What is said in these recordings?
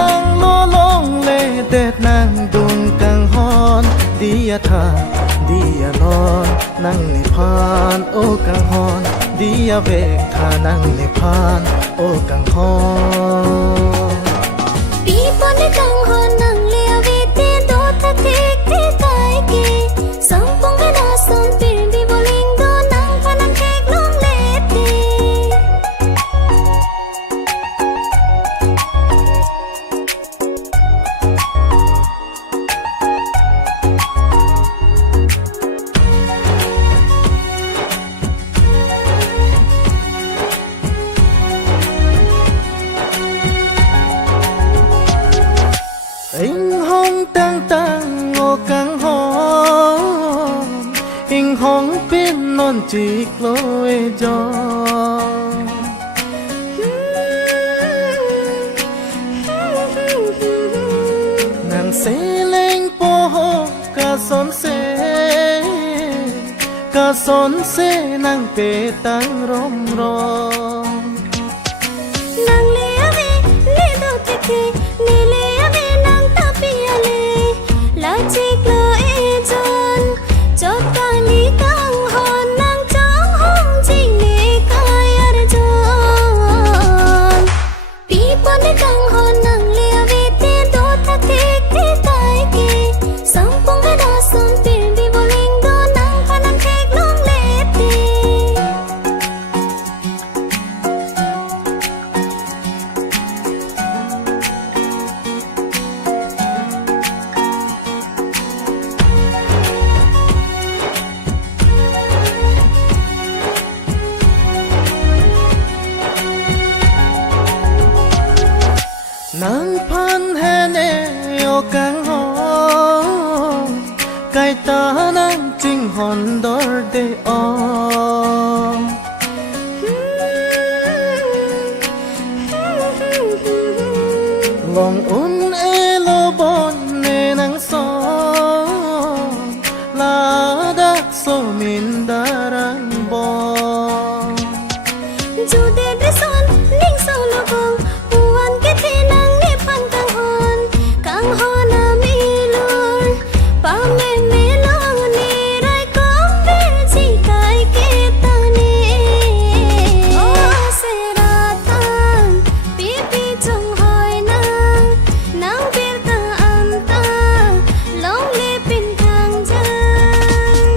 nang lo long le det nang dung kang hon dia tha dia lon nang ni phan o kang hon dia ve tha nang ni phan o kang hon pi pon de kang hon nang le ve te do tha te te kai ke sam pong ve da som pir bi boling do nang phan nang kek long le te anh hong tang tang ngô căng hong anh hong pin non chỉ lối gió nàng sẽ lên po ho ca son se nàng pe tang rom rom nang le ave le do te ke ne le ave nang ta pi ale la chik lo e jon chot ka li kang hon nang chang hong chi ne kai ar jon pi pon de kang hon nang le ave te do tha te te kai ke sam pong ga da son pir bi boling do nang phan nang kek long le te nàng phan hen e o kang hon kai ta nàng chinh hon dor de om lòng un e lo bon ne nang son la da so min daran bon ju de de son ning so lo bong huan ke the nang ne phan kang hon na mi lor pa me long ne rai kom ve chi kai ke ta ne o se ra tan pi pi chung hoi nang bir ta an ta long le pin thang jang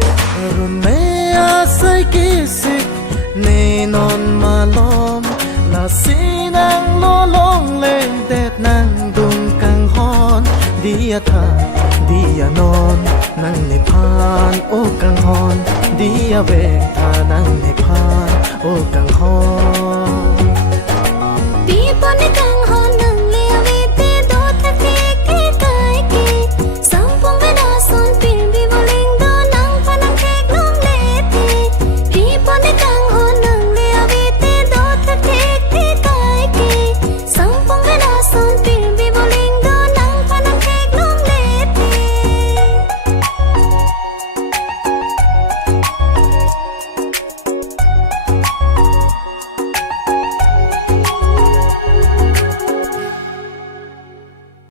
run me a sai ki sik ne non ma lom la si nang lo long le det nang dung kang hon dia tha dia non nang ni phan o kang hon dia ve tha nang ni phan o kang hon